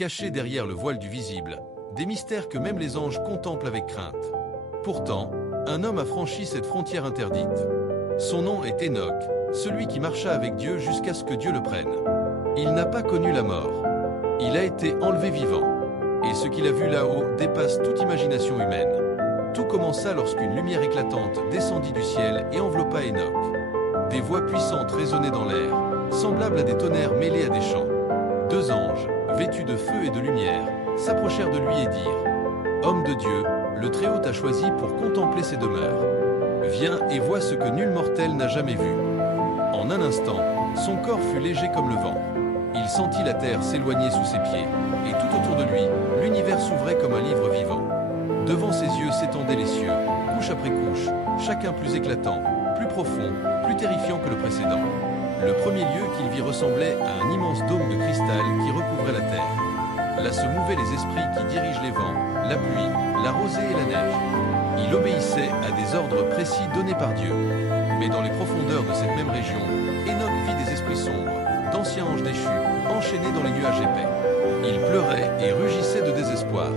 cachés derrière le voile du visible, des mystères que même les anges contemplent avec crainte. Pourtant, un homme a franchi cette frontière interdite. Son nom est Enoch, celui qui marcha avec Dieu jusqu'à ce que Dieu le prenne. Il n'a pas connu la mort. Il a été enlevé vivant. Et ce qu'il a vu là-haut dépasse toute imagination humaine. Tout commença lorsqu'une lumière éclatante descendit du ciel et enveloppa Enoch. Des voix puissantes résonnaient dans l'air, semblables à des tonnerres mêlés à des chants. Deux anges, vêtus de feu et de lumière, s'approchèrent de lui et dirent « Homme de Dieu, le Très-Haut t'a choisi pour contempler ses demeures. Viens et vois ce que nul mortel n'a jamais vu. » En un instant, son corps fut léger comme le vent. Il sentit la terre s'éloigner sous ses pieds, et tout autour de lui, l'univers s'ouvrait comme un livre vivant. Devant ses yeux s'étendaient les cieux, couche après couche, chacun plus éclatant, plus profond, plus terrifiant que le précédent. Le premier lieu qu'il vit ressemblait à un immense dôme de cristal qui recouvrait la terre. Là se mouvaient les esprits qui dirigent les vents, la pluie, la rosée et la neige. Il obéissait à des ordres précis donnés par Dieu. Mais dans les profondeurs de cette même région, Enoch vit des esprits sombres, d'anciens anges déchus, enchaînés dans les nuages épais. Il pleurait et rugissait de désespoir.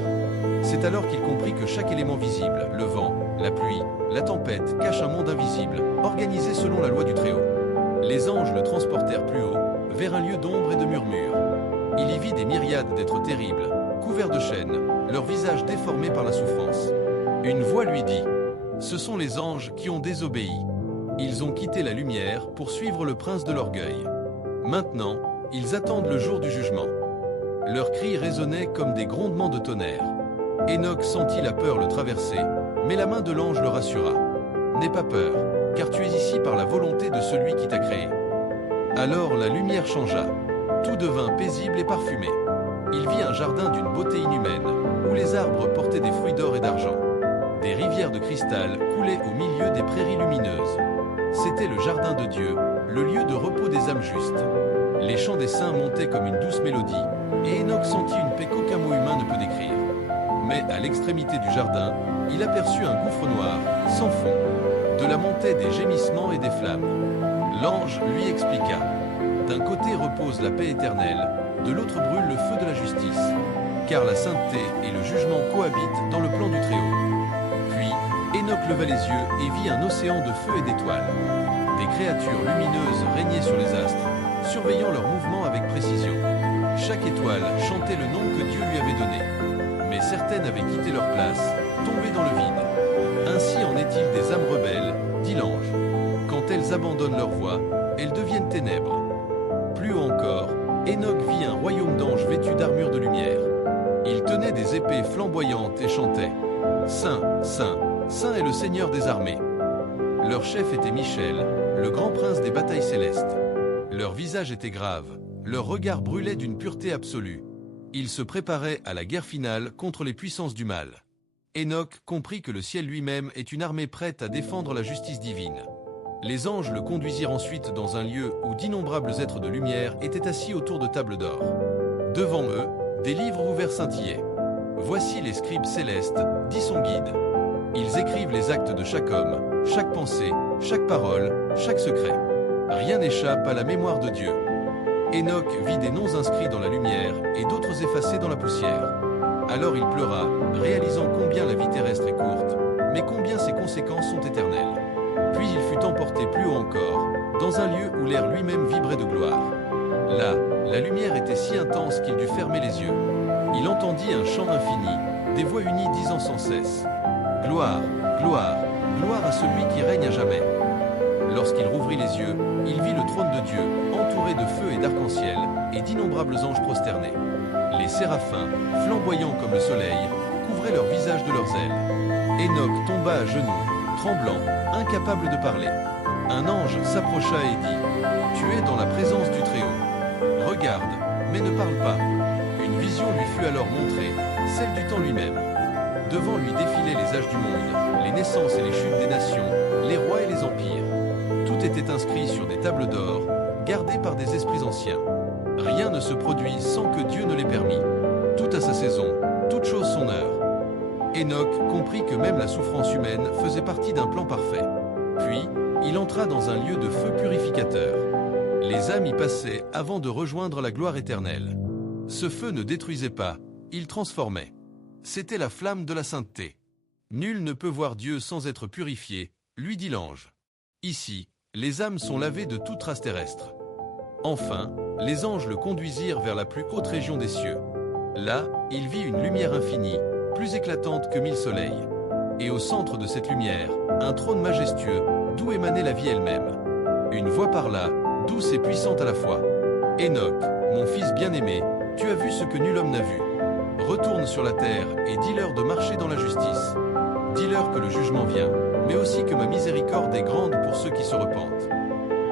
C'est alors qu'il comprit que chaque élément visible, le vent, la pluie, la tempête, cache un monde invisible, organisé selon la loi du Très-Haut. Les anges le transportèrent plus haut, vers un lieu d'ombre et de murmures. Il y vit des myriades d'êtres terribles, couverts de chaînes, leurs visages déformés par la souffrance. Une voix lui dit « Ce sont les anges qui ont désobéi. Ils ont quitté la lumière pour suivre le prince de l'orgueil. Maintenant, ils attendent le jour du jugement. » Leurs cris résonnaient comme des grondements de tonnerre. Enoch sentit la peur le traverser, mais la main de l'ange le rassura. « N'aie pas peur, car tu es ici par la volonté de celui qui t'a créé. » Alors la lumière changea. Tout devint paisible et parfumé. Il vit un jardin d'une beauté inhumaine, où les arbres portaient des fruits d'or et d'argent. Des rivières de cristal coulaient au milieu des prairies lumineuses. C'était le jardin de Dieu, le lieu de repos des âmes justes. Les chants des saints montaient comme une douce mélodie, et Enoch sentit une paix qu'aucun mot humain ne peut décrire. Mais à l'extrémité du jardin, il aperçut un gouffre noir, sans fond. De là montaient des gémissements et des flammes. L'ange lui expliqua. D'un côté repose la paix éternelle, de l'autre brûle le feu de la justice, car la sainteté et le jugement cohabitent dans le plan du Très-Haut. Puis, Enoch leva les yeux et vit un océan de feu et d'étoiles. Des créatures lumineuses régnaient sur les astres, surveillant leurs mouvements avec précision. Chaque étoile chantait le nom que Dieu lui avait donné. Mais certaines avaient quitté leur place, tombées dans le vide. Ainsi en est-il des âmes rebelles, dit l'ange. Quand elles abandonnent leur voie, elles deviennent ténèbres. Plus haut encore, Enoch vit un royaume d'anges vêtus d'armures de lumière. Ils tenaient des épées flamboyantes et chantaient « Saint, Saint, Saint est le Seigneur des armées ». Leur chef était Michel, le grand prince des batailles célestes. Leur visage était grave, leur regard brûlait d'une pureté absolue. Ils se préparaient à la guerre finale contre les puissances du mal. Enoch comprit que le ciel lui-même est une armée prête à défendre la justice divine. Les anges le conduisirent ensuite dans un lieu où d'innombrables êtres de lumière étaient assis autour de tables d'or. Devant eux, des livres ouverts scintillaient. « Voici les scribes célestes, dit son guide. Ils écrivent les actes de chaque homme, chaque pensée, chaque parole, chaque secret. Rien n'échappe à la mémoire de Dieu. » Enoch vit des noms inscrits dans la lumière et d'autres effacés dans la poussière. Alors il pleura, réalisant combien la vie terrestre est courte, mais combien ses conséquences sont éternelles. Puis il fut emporté plus haut encore, dans un lieu où l'air lui-même vibrait de gloire. Là, la lumière était si intense qu'il dut fermer les yeux. Il entendit un chant infini, des voix unies disant sans cesse « Gloire, gloire, gloire à celui qui règne à jamais ». Lorsqu'il rouvrit les yeux, il vit le trône de Dieu, entouré de feu et d'arc-en-ciel, et d'innombrables anges prosternés. Les séraphins, flamboyants comme le soleil, couvraient leur visage de leurs ailes. Enoch tomba à genoux, tremblant, incapable de parler. Un ange s'approcha et dit « Tu es dans la présence du Très-Haut. Regarde, mais ne parle pas. » Une vision lui fut alors montrée, celle du temps lui-même. Devant lui défilaient les âges du monde, les naissances et les chutes des nations, les rois et les empires. Tout était inscrit sur des tables d'or, gardées par des esprits anciens. Rien ne se produit sans que Dieu ne l'ait permis. Tout a sa saison, toute chose son heure. Enoch comprit que même la souffrance humaine faisait partie d'un plan parfait. Puis, il entra dans un lieu de feu purificateur. Les âmes y passaient avant de rejoindre la gloire éternelle. Ce feu ne détruisait pas, il transformait. C'était la flamme de la sainteté. Nul ne peut voir Dieu sans être purifié, lui dit l'ange. Ici, les âmes sont lavées de toute trace terrestre. Enfin, les anges le conduisirent vers la plus haute région des cieux. Là, il vit une lumière infinie, plus éclatante que 1000 soleils. Et au centre de cette lumière, un trône majestueux, d'où émanait la vie elle-même. Une voix parla, douce et puissante à la fois. « Enoch, mon fils bien-aimé, tu as vu ce que nul homme n'a vu. Retourne sur la terre et dis-leur de marcher dans la justice. Dis-leur que le jugement vient, mais aussi que ma miséricorde est grande pour ceux qui se repentent. »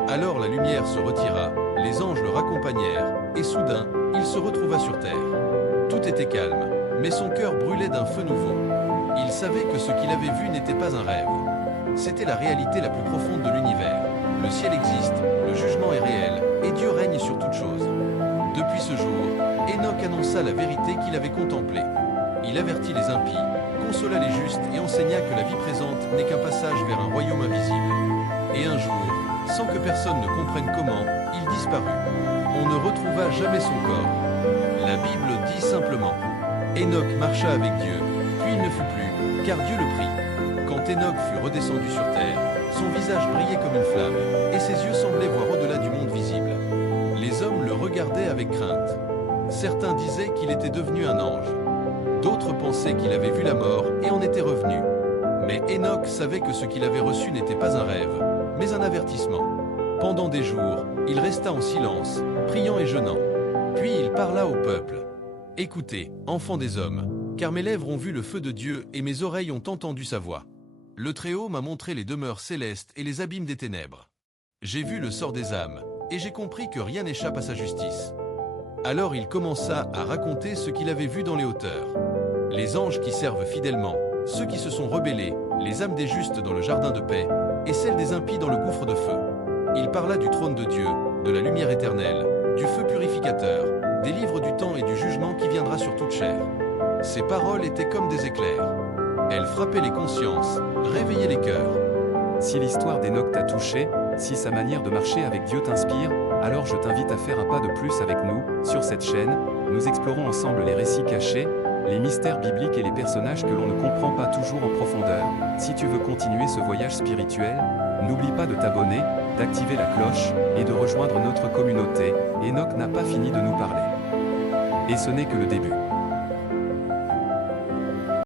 Alors la lumière se retira, les anges le raccompagnèrent, et soudain, il se retrouva sur terre. Tout était calme, mais son cœur brûlait d'un feu nouveau. Il savait que ce qu'il avait vu n'était pas un rêve. C'était la réalité la plus profonde de l'univers. Le ciel existe, le jugement est réel, et Dieu règne sur toute chose. Depuis ce jour, Enoch annonça la vérité qu'il avait contemplée. Il avertit les impies, consola les justes et enseigna que la vie présente n'est qu'un passage vers un royaume invisible. Et un jour, sans que personne ne comprenne comment, il disparut. On ne retrouva jamais son corps. La Bible dit simplement « Enoch marcha avec Dieu, puis il ne fut plus, car Dieu le prit. » Quand Enoch fut redescendu sur terre, son visage brillait comme une flamme, et ses yeux semblaient voir au-delà du monde visible. Les hommes le regardaient avec crainte. Certains disaient qu'il était devenu un ange. D'autres pensaient qu'il avait vu la mort et en était revenu. Mais Enoch savait que ce qu'il avait reçu n'était pas un rêve, mais un avertissement. Pendant des jours, il resta en silence, priant et jeûnant. Puis il parla au peuple. « Écoutez, enfants des hommes, car mes lèvres ont vu le feu de Dieu et mes oreilles ont entendu sa voix. Le Très-Haut m'a montré les demeures célestes et les abîmes des ténèbres. J'ai vu le sort des âmes, et j'ai compris que rien n'échappe à sa justice. » Alors il commença à raconter ce qu'il avait vu dans les hauteurs. Les anges qui servent fidèlement, ceux qui se sont rebellés, les âmes des justes dans le jardin de paix, et celles des impies dans le gouffre de feu. Il parla du trône de Dieu, de la lumière éternelle, du feu purificateur, des livres du temps et du jugement qui viendra sur toute chair. Ces paroles étaient comme des éclairs. Elles frappaient les consciences, réveillaient les cœurs. Si l'histoire d'Enoch t'a touché, si sa manière de marcher avec Dieu t'inspire, alors je t'invite à faire un pas de plus avec nous. Sur cette chaîne, nous explorons ensemble les récits cachés, les mystères bibliques et les personnages que l'on ne comprend pas toujours en profondeur. Si tu veux continuer ce voyage spirituel, n'oublie pas de t'abonner, d'activer la cloche et de rejoindre notre communauté. Enoch n'a pas fini de nous parler. Et ce n'est que le début.